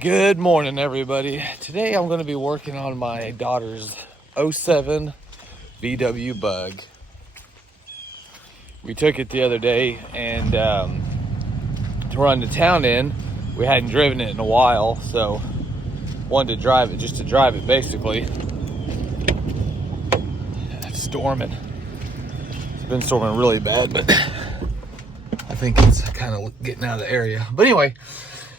Good morning, everybody. Today I'm going to be working on my daughter's '07 VW Bug. We took it the other day and to run to town in. We hadn't driven it in a while, so wanted to drive it, just to drive it basically. It's storming. It's been storming really bad, but I think it's kind of getting out of the area. But anyway,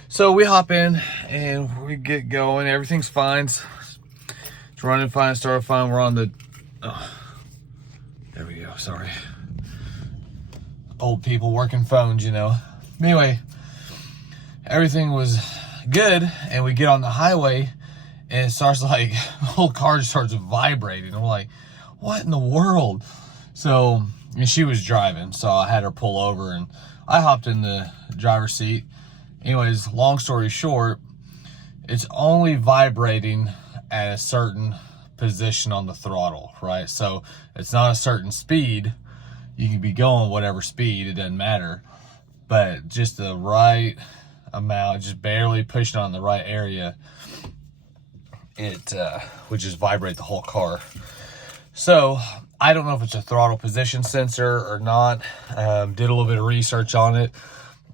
so we hop in and we get going. Everything's fine. It's running fine, started fine. We're on the, there we go, sorry. Old people working phones, you know. Anyway, everything was good, and we get on the highway and it starts like, the whole car just starts vibrating. I'm like, what in the world? So, and she was driving, so I had her pull over and I hopped in the driver's seat. Anyways, long story short, it's only vibrating at a certain position on the throttle, right? So it's not a certain speed. You can be going whatever speed, it doesn't matter. But just the right amount, just barely pushing on the right area, it would just vibrate the whole car. So I don't know if it's a throttle position sensor or not. Did a little bit of research on it.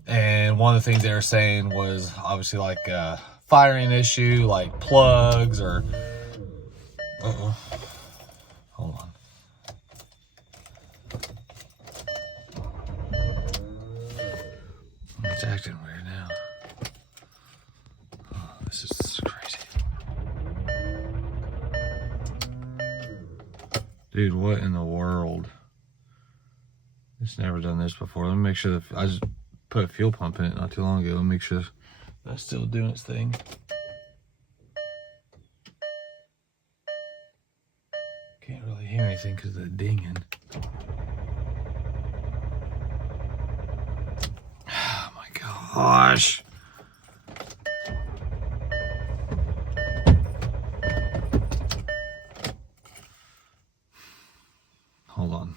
And one of the things they were saying was obviously like a firing issue, like plugs or... Hold on. It's acting weird now. Oh, this is crazy. Dude, what in the world? It's never done this before. Let me make sure that I just put a fuel pump in it not too long ago. Let me make sure that's still doing its thing. Can't really hear anything because of the dinging. Oh my gosh. Hold on.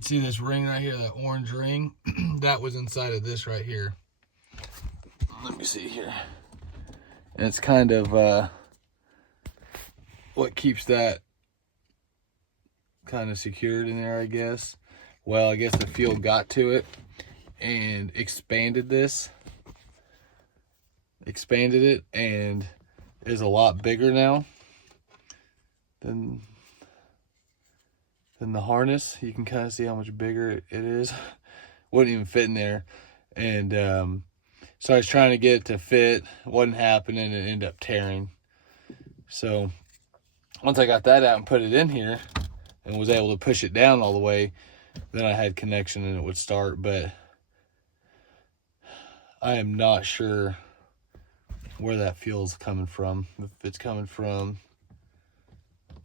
See this ring right here, that orange ring? That was inside of this right here. Let me see here. And it's kind of what keeps that kind of secured in there, I guess. Well, I guess the fuel got to it and expanded this. Expanded it and is a lot bigger now than the harness. You can kind of see how much bigger it is. Wouldn't even fit in there. And so I was trying to get it to fit. It wasn't happening. It ended up tearing. So once I got that out and put it in here and was able to push it down all the way, then I had connection and it would start. But I am not sure where that fuel's coming from. If it's coming from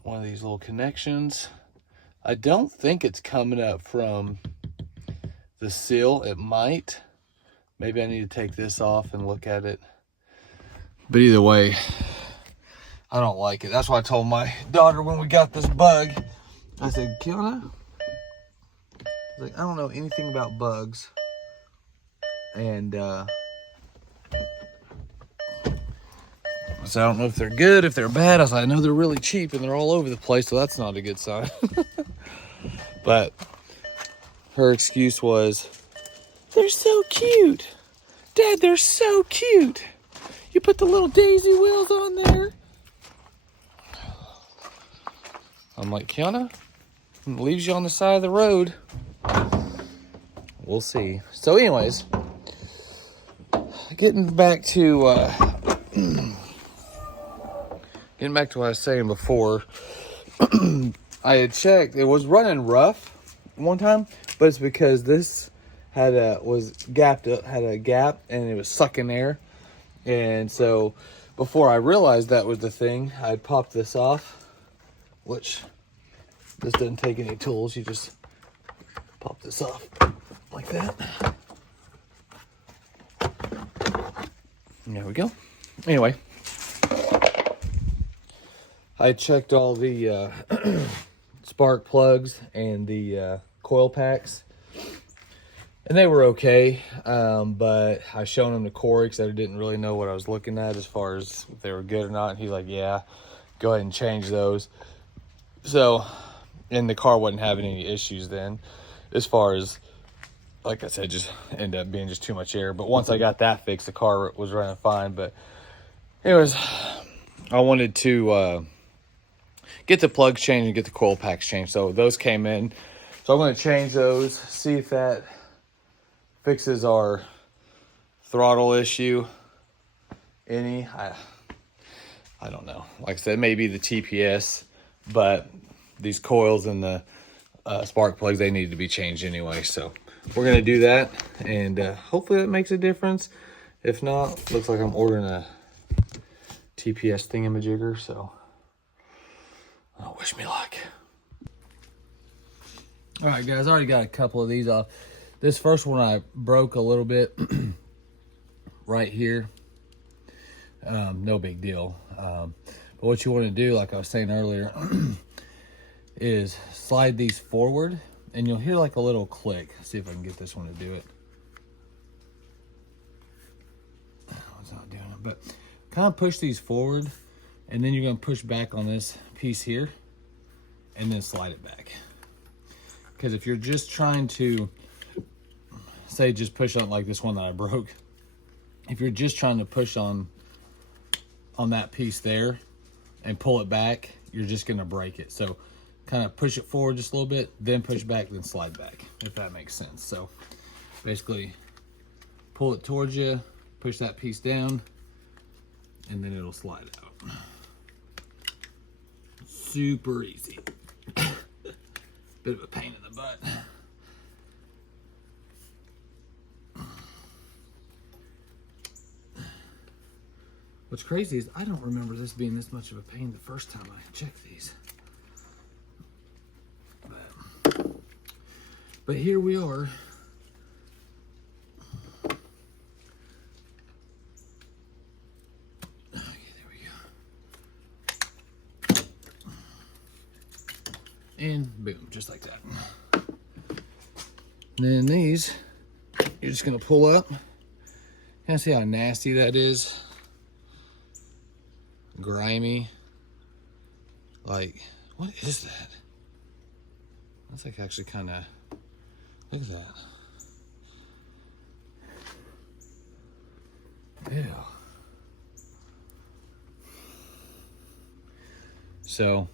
one of these little connections. I don't think it's coming up from the seal. It might. Maybe I need to take this off and look at it. But either way, I don't like it. That's why I told my daughter when we got this bug, I said, Kiana, I don't know anything about bugs. And so I don't know if they're good, if they're bad. I said, I know they're really cheap and they're all over the place, so that's not a good sign. But her excuse was, they're so cute. Dad, they're so cute. You put the little daisy wheels on there. I'm like, Kiana, it leaves you on the side of the road. We'll see. So anyways, getting back to what I was saying before, I had checked. It was running rough one time, but it's because this had was gapped up, had a gap, and it was sucking air. And so before I realized that was the thing, I'd popped this off, which this doesn't take any tools. You just pop this off like that. There we go. Anyway, I checked all the spark plugs and the coil packs, And they were okay, but I showed them to Corey because I didn't really know what I was looking at as far as if they were good or not. And he's like, yeah, go ahead and change those. So, and the car wasn't having any issues then, as far as, like I said, just ended up being just too much air. But once I got that fixed, the car was running fine. But anyways, I wanted to get the plugs changed and get the coil packs changed. So those came in. So I'm going to change those, see if that fixes our throttle issue any. I don't know. Like I said, maybe the TPS, but these coils and the spark plugs, they need to be changed anyway. So we're going to do that, and hopefully that makes a difference. If not, looks like I'm ordering a TPS thingamajigger, so wish me luck. All right, guys, I already got a couple of these off. This first one I broke a little bit right here. No big deal. But what you want to do, like I was saying earlier, is slide these forward, and you'll hear like a little click. See if I can get this one to do it. It's not doing it, but kind of push these forward, and then you're going to push back on this piece here, and then slide it back. Because if you're just trying to, say, just push on like this one that I broke, if you're just trying to push on that piece there and pull it back, you're just going to break it. So kind of push it forward just a little bit, then push back, then slide back, if that makes sense. So basically pull it towards you, push that piece down, and then it'll slide out. Super easy. Bit of a pain in the butt. What's crazy is I don't remember this being this much of a pain the first time I checked these. But here we are. Okay, there we go. And boom, just like that. And then these, you're just gonna pull up. Kind of see how nasty that is? Grimy. Like, what is that? That's like actually kind of, look at that. Ew. So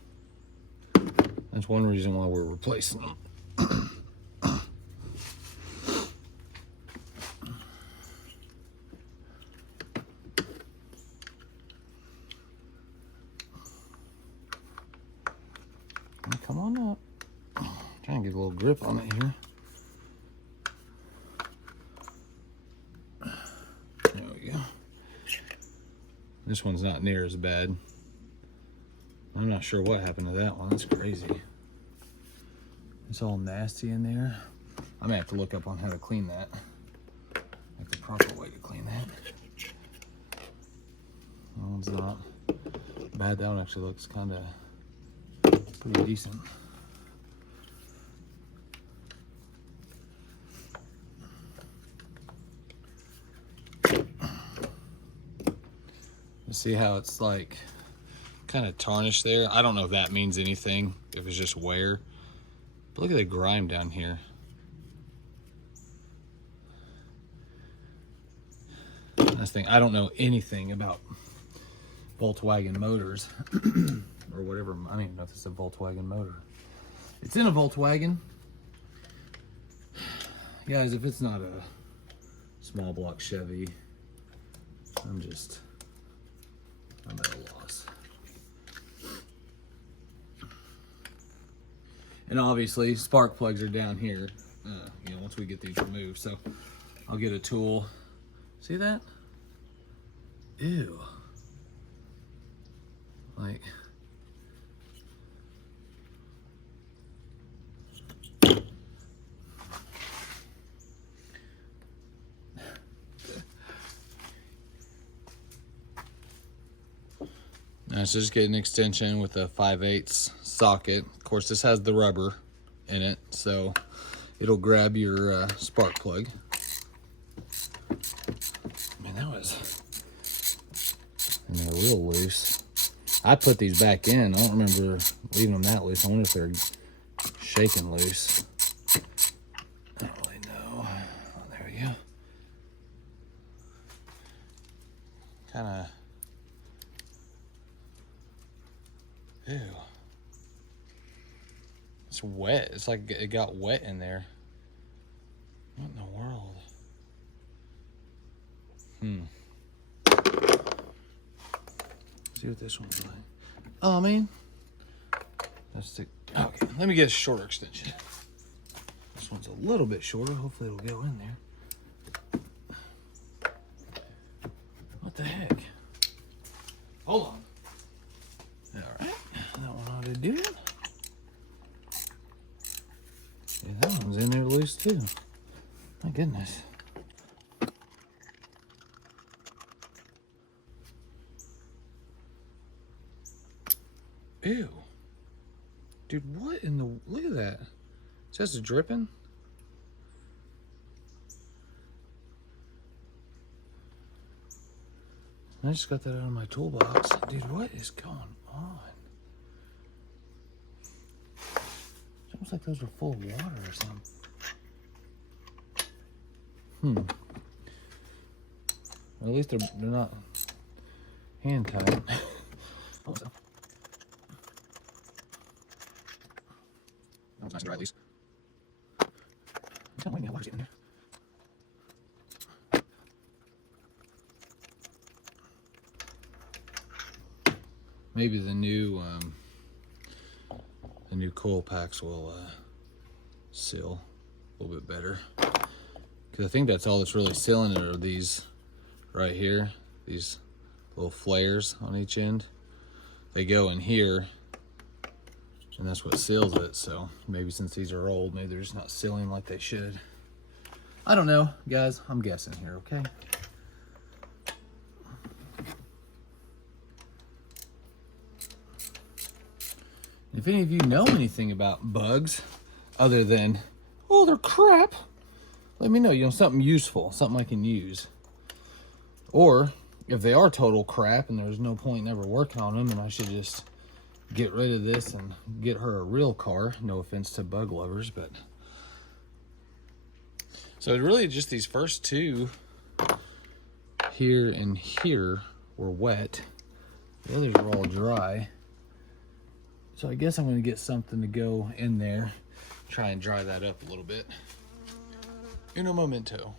that's one reason why we're replacing them. Come on up. Trying to get a little grip on it here. There we go. This one's not near as bad. I'm not sure what happened to that one. That's crazy. It's all nasty in there. I'm gonna have to look up on how to clean that. Like the proper way to clean that. That one's not bad. That one actually looks kind of pretty decent. You see how it's like kind of tarnished there? I don't know if that means anything, if it's just wear. But look at the grime down here. That's the thing, I don't know anything about Volkswagen motors or whatever. I don't even know if it's a Volkswagen motor. It's in a Volkswagen. Guys, if it's not a small block Chevy, I'm at a loss. And obviously, spark plugs are down here, you know, once we get these removed. So I'll get a tool. See that? Ew. Like, now, so just get an extension with a 5/8 socket. Of course, this has the rubber in it, so it'll grab your spark plug. Man, that was, and they're real loose. I put these back in. I don't remember leaving them that loose. I wonder if they're shaking loose. I don't really know. Oh, there we go. Kind of. Ew. It's wet. It's like it got wet in there. What in the world? See what this one's like. Oh, man. Okay, let me get a shorter extension. This one's a little bit shorter. Hopefully it'll go in there. What the heck? Hold on. All right. That one ought to do it. Yeah, that one's in there loose too. My goodness. Ew. Dude, what in the... Look at that. Is that dripping? I just got that out of my toolbox. Dude, what is going on? It's almost like those were full of water or something. Well, at least they're not hand tied. Oh, so. That was nice to dry these. Don't wait, water's getting in there. Maybe the new coil packs will seal a little bit better, because I think that's all that's really sealing it are these right here, these little flares on each end. They go in here, and that's what seals it. So maybe since these are old, maybe they're just not sealing like they should. I don't know, guys. I'm guessing here, okay? If any of you know anything about bugs, other than, oh, they're crap, let me know. You know, something useful, something I can use. Or if they are total crap and there's no point in ever working on them, and I should just get rid of this and get her a real car. No offense to bug lovers, but. So really just these first two here and here were wet. The others are all dry. So I guess I'm going to get something to go in there, try and dry that up a little bit. Uno momento.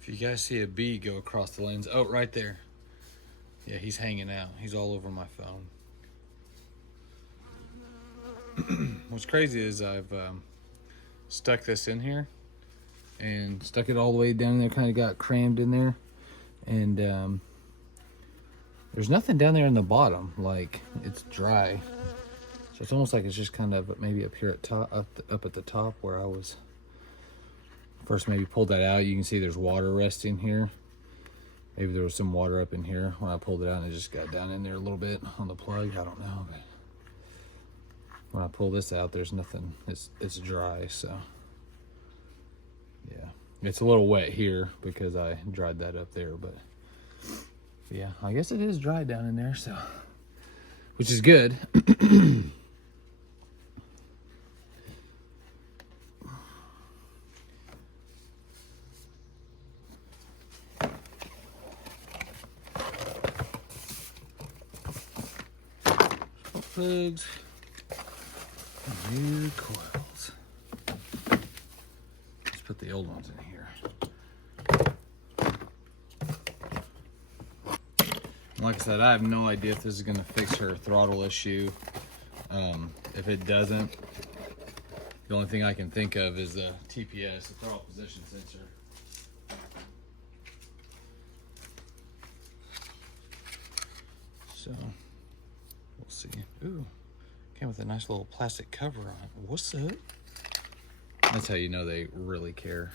If you guys see a bee go across the lens, oh, right there. Yeah, he's hanging out. He's all over my phone. What's crazy is I've stuck this in here and stuck it all the way down there, kind of got crammed in there. And there's nothing down there in the bottom, like it's dry. So it's almost like it's just kind of maybe up here at top, up at the top where I was first maybe pulled that out. You can see there's water resting here. Maybe there was some water up in here when I pulled it out, and it just got down in there a little bit on the plug. I don't know, but when I pull this out, there's nothing. It's dry, so yeah, it's a little wet here because I dried that up there, but. Yeah, I guess it is dry down in there, so, which is good. Plugs, new coils. Let's put the old ones in here. Like I said, I have no idea if this is going to fix her throttle issue. If it doesn't, the only thing I can think of is the TPS, the throttle position sensor. So, we'll see. Ooh, came with a nice little plastic cover on it. What's up? That's how you know they really care.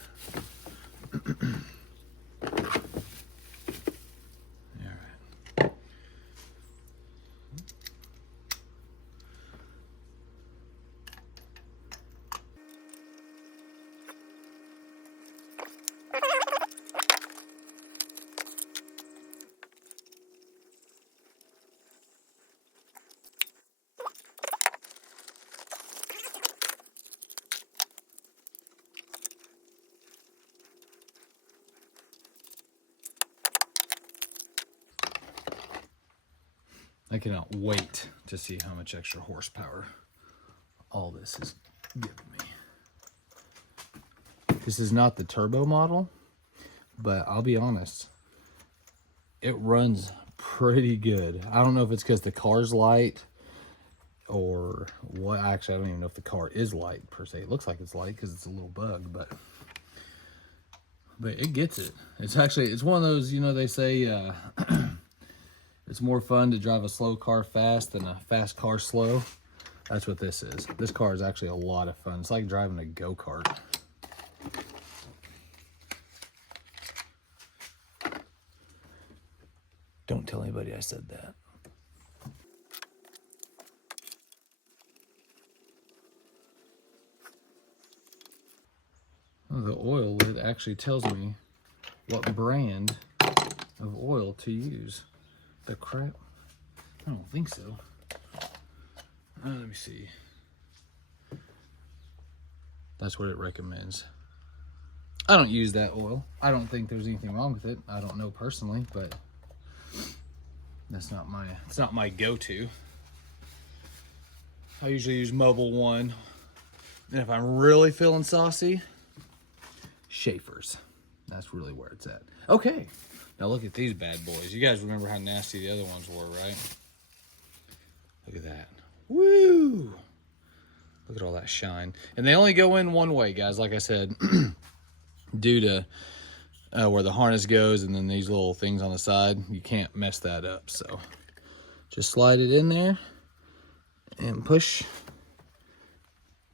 I cannot wait to see how much extra horsepower all this is giving me. This is not the turbo model, but I'll be honest, it runs pretty good. I don't know if it's because the car's light or what. Actually, I don't even know if the car is light per se. It looks like it's light because it's a little bug, but it gets it. It's one of those, you know, they say it's more fun to drive a slow car fast than a fast car slow. That's what this is. This car is actually a lot of fun. It's like driving a go-kart. Don't tell anybody I said that. Oh, the oil lid actually tells me what brand of oil to use. The crap? I don't think so. Let me see. That's what it recommends. I don't use that oil. I don't think there's anything wrong with it. I don't know personally, but it's not my go-to. I usually use Mobil 1. And if I'm really feeling saucy, Schaefer's. That's really where it's at. Okay. Now look at these bad boys. You guys remember how nasty the other ones were, right? Look at that. Woo! Look at all that shine. And they only go in one way, guys, like I said, due to where the harness goes and then these little things on the side. You can't mess that up. So just slide it in there and push.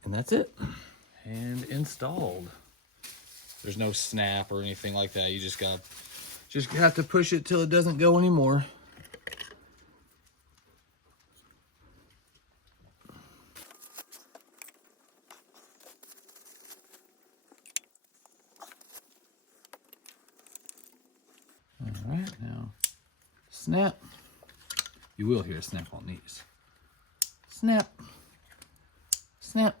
And that's it. And installed. There's no snap or anything like that. You just have to push it till it doesn't go anymore. All right, now snap. You will hear a snap on these. Snap. Snap.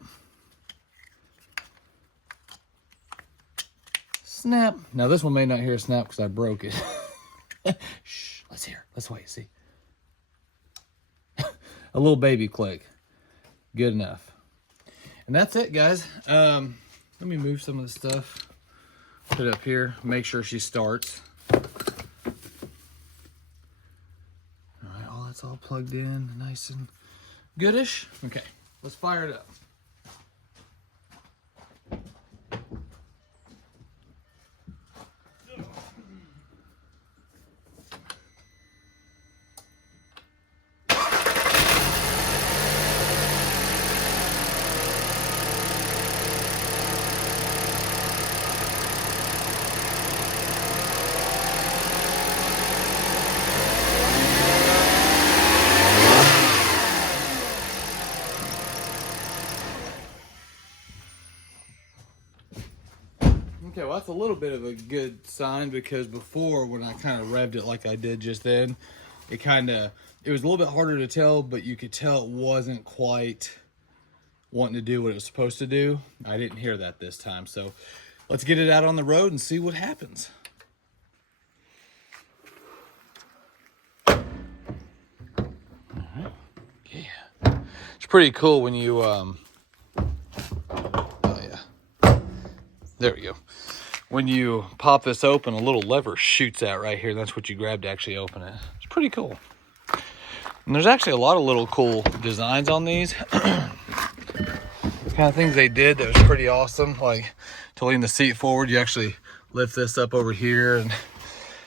Snap. Now this one may not hear a snap because I broke it. Shh, let's hear. Let's wait, see. A little baby click. Good enough. And that's it, guys. Let me move some of the stuff. Put it up here. Make sure she starts. All right, all that's all plugged in, nice and goodish. Okay, let's fire it up. Okay, well, that's a little bit of a good sign because before when I kind of revved it like I did just then, it was a little bit harder to tell, but you could tell it wasn't quite wanting to do what it was supposed to do. I didn't hear that this time, so let's get it out on the road and see what happens. All right. Yeah. It's pretty cool when you, oh yeah. There we go. When you pop this open, a little lever shoots out right here. That's what you grab to actually open it. It's pretty cool. And there's actually a lot of little cool designs on these. Kind of things they did that was pretty awesome. Like to lean the seat forward, you actually lift this up over here. And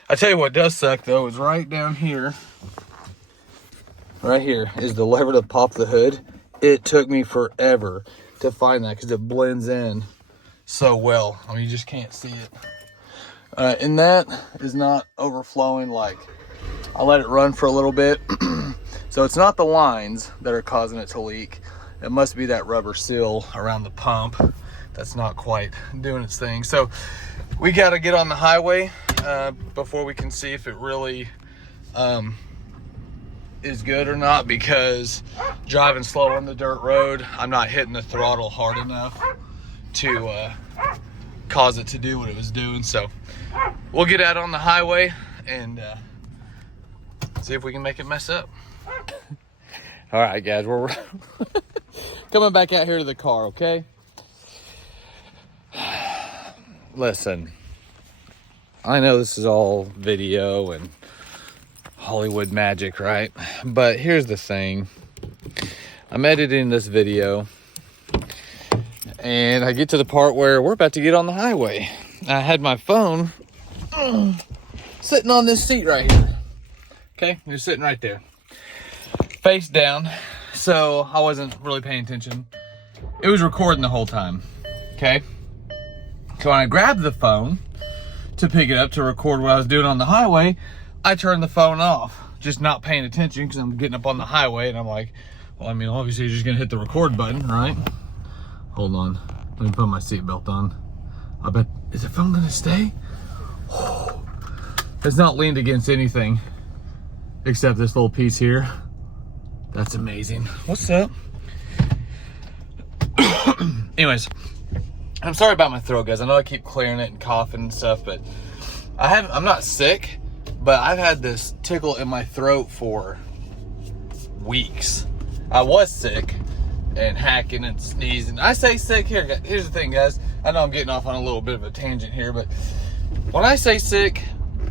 I tell you what does suck though, is right down here. Right here is the lever to pop the hood. It took me forever to find that because it blends in so well. I mean, you just can't see it. And that is not overflowing. Like, I let it run for a little bit. So it's not the lines that are causing it to leak. It must be that rubber seal around the pump that's not quite doing its thing. So we got to get on the highway before we can see if it really is good or not, because driving slow on the dirt road, I'm not hitting the throttle hard enough to cause it to do what it was doing. So we'll get out on the highway and see if we can make it mess up. All right, guys, we're coming back out here to the car, okay? Listen, I know this is all video and Hollywood magic, right? But here's the thing. I'm editing this video and I get to the part where we're about to get on the highway. I had my phone sitting on this seat right here. Okay, you're sitting right there, face down. So I wasn't really paying attention. It was recording the whole time, okay? So when I grabbed the phone to pick it up to record what I was doing on the highway, I turned the phone off, just not paying attention because I'm getting up on the highway and I'm like, well, I mean, obviously you're just gonna hit the record button, right? Hold on, let me put my seatbelt on. I bet, is the phone gonna stay? It's not leaned against anything except this little piece here. That's amazing. What's up? Anyways, I'm sorry about my throat, guys. I know I keep clearing it and coughing and stuff, but I'm not sick, but I've had this tickle in my throat for weeks. I was sick and hacking and sneezing. I say sick here. Here's the thing, guys. I know I'm getting off on a little bit of a tangent here, but when I say sick,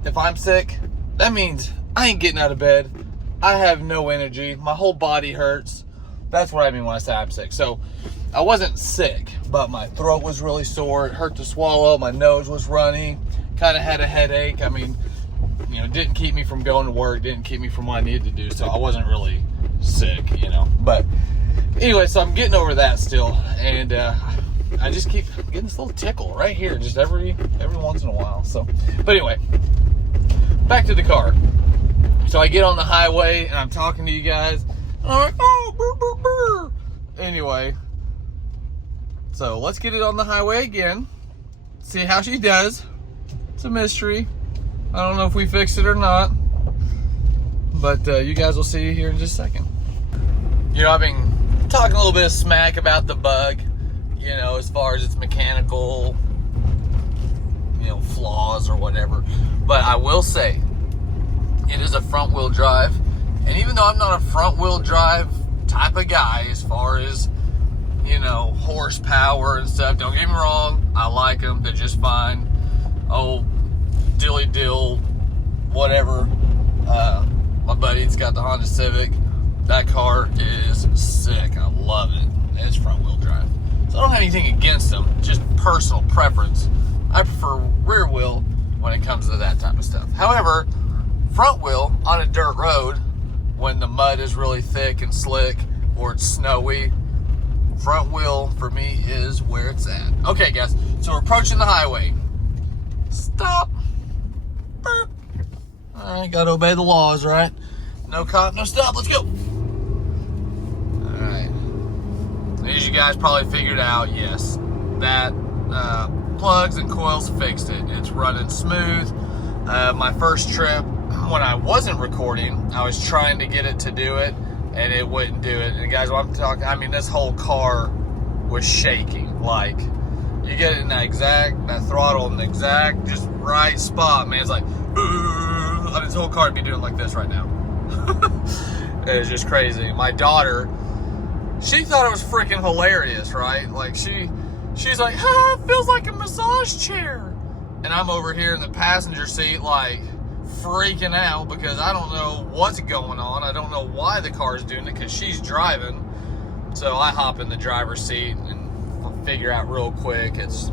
if I'm sick, that means I ain't getting out of bed. I have no energy. My whole body hurts. That's what I mean when I say I'm sick. So I wasn't sick, but my throat was really sore. It hurt to swallow. My nose was runny. Kind of had a headache. I mean, you know, didn't keep me from going to work. Didn't keep me from what I needed to do. So I wasn't really sick, you know. But anyway, so I'm getting over that still. And I just keep getting this little tickle right here, just every once in a while. So, but anyway, back to the car. So I get on the highway and I'm talking to you guys. And I'm like, oh, brr, brr, brr. Anyway, so let's get it on the highway again. See how she does. It's a mystery. I don't know if we fixed it or not. But you guys will see here in just a second. You know, I've been talking a little bit of smack about the bug, you know, as far as its mechanical, you know, flaws or whatever. But I will say, it is a front wheel drive. And even though I'm not a front wheel drive type of guy as far as, you know, horsepower and stuff, don't get me wrong, I like them, they're just fine. Oh, dilly dill, whatever. My buddy's got the Honda Civic. That car is sick. I love it. It's front wheel drive. So I don't have anything against them, just personal preference. I prefer rear wheel when it comes to that type of stuff. However, front wheel on a dirt road, when the mud is really thick and slick or it's snowy, front wheel for me is where it's at. Okay, guys, so we're approaching the highway. Stop. Burp. All right, gotta obey the laws, right? No cop, no stop. Let's go. All right. As you guys probably figured out, yes, that plugs and coils fixed it. It's running smooth. My first trip, when I wasn't recording, I was trying to get it to do it, and it wouldn't do it. And guys, when I'm talking, I mean, this whole car was shaking. Like, you get it in that throttle in the exact, just right spot, man. It's like, I mean, this whole car would be doing like this right now. It was just crazy. My daughter, she thought it was freaking hilarious, right? Like, she's like, it feels like a massage chair. And I'm over here in the passenger seat, like, freaking out because I don't know what's going on. I don't know why the car's doing it because she's driving. So I hop in the driver's seat and figure out real quick it's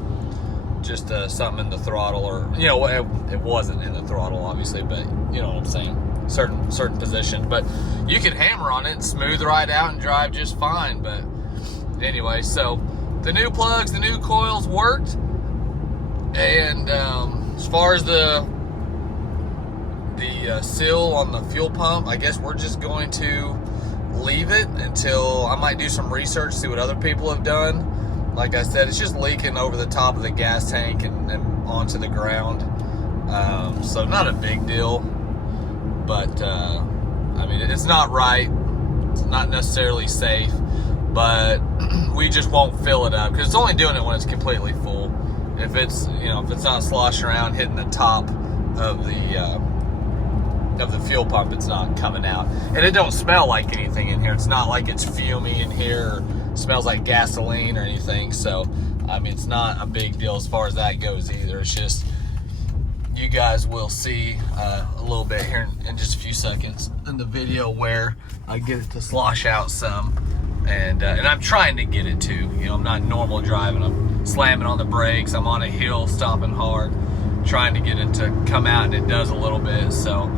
just something in the throttle, or, you know, it wasn't in the throttle obviously, but you know what I'm saying, certain position. But you can hammer on it and smooth right out and drive just fine. But anyway, so the new plugs, the new coils worked. And as far as the seal on the fuel pump, I guess we're just going to leave it until I might do some research, see what other people have done. Like I said, it's just leaking over the top of the gas tank and onto the ground. So not a big deal, but I mean, it's not right. It's not necessarily safe, but we just won't fill it up because it's only doing it when it's completely full. If it's, you know, if it's not sloshing around hitting the top of the of the fuel pump, it's not coming out. And it don't smell like anything in here. It's not like it's fuming in here, or smells like gasoline or anything. So, I mean, it's not a big deal as far as that goes either. It's just, you guys will see a little bit here in just a few seconds in the video where I get it to slosh out some. And I'm trying to get it to, you know, I'm not normal driving. I'm slamming on the brakes. I'm on a hill, stopping hard, trying to get it to come out, and it does a little bit. So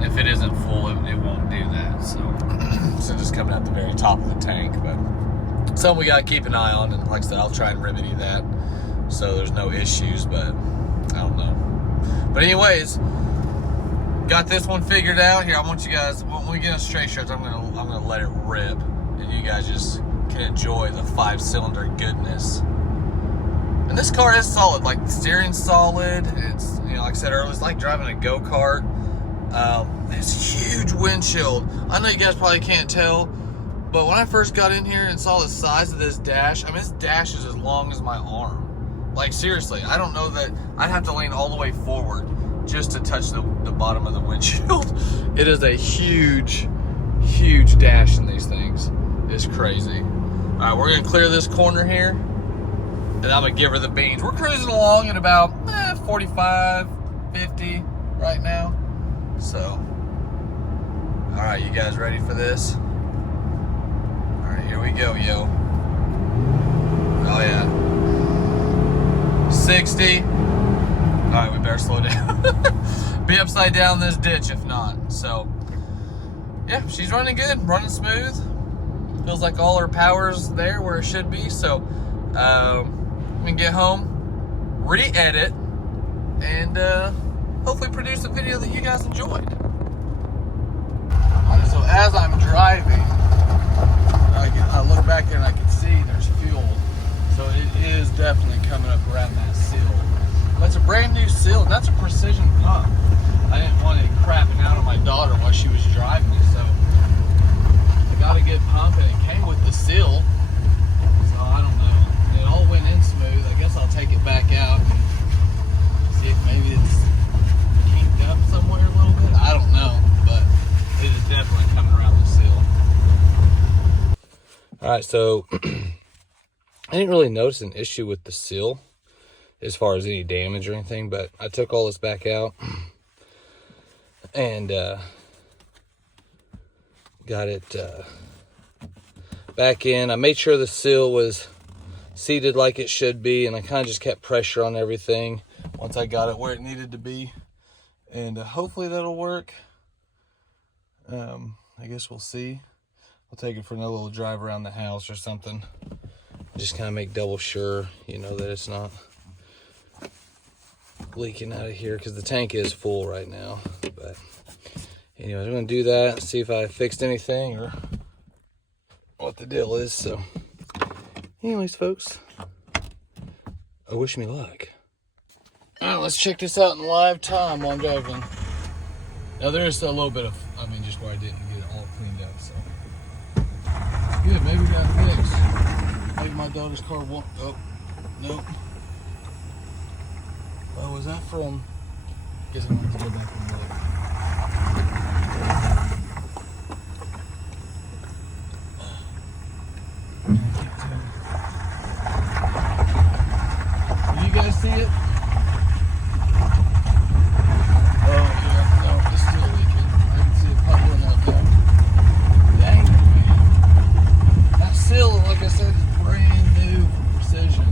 if it isn't full, it won't do that. So just coming out the very top of the tank, but something we got to keep an eye on. And like I said, I'll try and remedy that so there's no issues, but I don't know. But anyways, got this one figured out. Here, I want you guys, when we get on straight shots, I'm gonna let it rip, and you guys just can enjoy the 5-cylinder goodness. And this car is solid. Like, the steering's solid. It's, you know, like I said earlier, it's like driving a go-kart. This huge windshield. I know you guys probably can't tell, but when I first got in here and saw the size of this dash, I mean, this dash is as long as my arm. Like, seriously, I don't know that I'd have to lean all the way forward just to touch the bottom of the windshield. It is a huge, huge dash in these things. It's crazy. All right, we're gonna clear this corner here, and I'm gonna give her the beans. We're cruising along at about 45, 50 right now. So, all right, you guys ready for this? All right, here we go, yo. Oh yeah. 60. All right, we better slow down. Be upside down this ditch if not. So, yeah, she's running good, running smooth. Feels like all her power's there where it should be. So, we can get home, re-edit, and hopefully produce a video that you guys enjoyed. So as I'm driving, I look back there and I can see there's fuel. So it is definitely coming up around that seal. That's a brand new seal, and that's a precision pump. I didn't want it crapping out on my daughter while she was driving it, so I got a good pump, and it came with the seal. So I don't know. It all went in smooth. I guess I'll take it back out and see if maybe it's kinked up somewhere a little bit. I don't know, but it is definitely coming around the seal. All right, so I didn't really notice an issue with the seal as far as any damage or anything, but I took all this back out and got it back in. I made sure the seal was seated like it should be, and I kind of just kept pressure on everything once I got it where it needed to be, and hopefully that'll work. I guess we'll see. I'll take it for another little drive around the house or something. Just kind of make double sure, you know, that it's not leaking out of here, because the tank is full right now. But anyways, I'm going to do that, see if I fixed anything or what the deal is. So anyways, folks, wish me luck. All right, let's check this out in live time while I'm driving. Now there is a little bit of, I mean, just where I didn't get it all cleaned up, so good. Maybe we got it fixed. Maybe my daughter's car won't. Oh, nope. Oh, was that from? Guess I'm gonna have to go back and look. Did you guys see it? Oh yeah, no, it's still leaking. I can see it puddling out there. Dang it, man. That seal, like I said, is brand new for precision.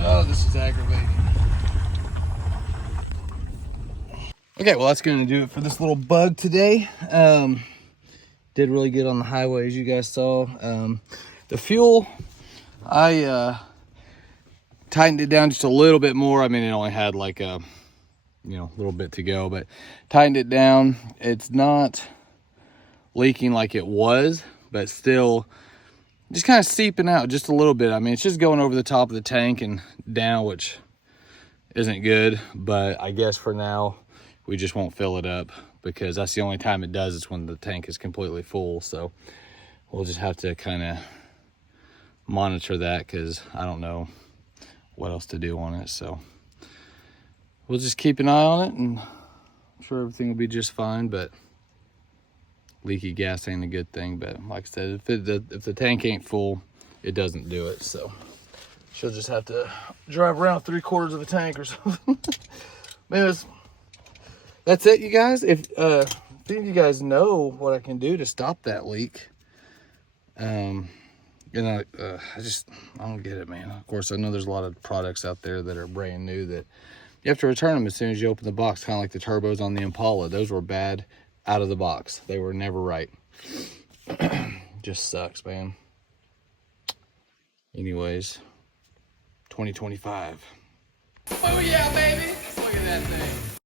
Oh, this is aggravating. Okay, well, that's going to do it for this little bug today. Did really good on the highway, as you guys saw. The fuel, I tightened it down just a little bit more. I mean, it only had like a, you know, little bit to go, but tightened it down. It's not leaking like it was, but still just kind of seeping out just a little bit. I mean, it's just going over the top of the tank and down, which isn't good, but I guess for now, we just won't fill it up, because that's the only time it does is when the tank is completely full. So we'll just have to kind of monitor that, because I don't know what else to do on it. So we'll just keep an eye on it, and I'm sure everything will be just fine. But leaky gas ain't a good thing. But like I said, if the tank ain't full, it doesn't do it. So she'll just have to drive around 3/4 of a tank or something. Anyways, that's it, you guys. If any of you guys know what I can do to stop that leak, I don't get it, man. Of course, I know there's a lot of products out there that are brand new that you have to return them as soon as you open the box, kind of like the turbos on the Impala. Those were bad out of the box. They were never right. Just sucks, man. Anyways, 2025. Oh yeah, baby. Look at that thing.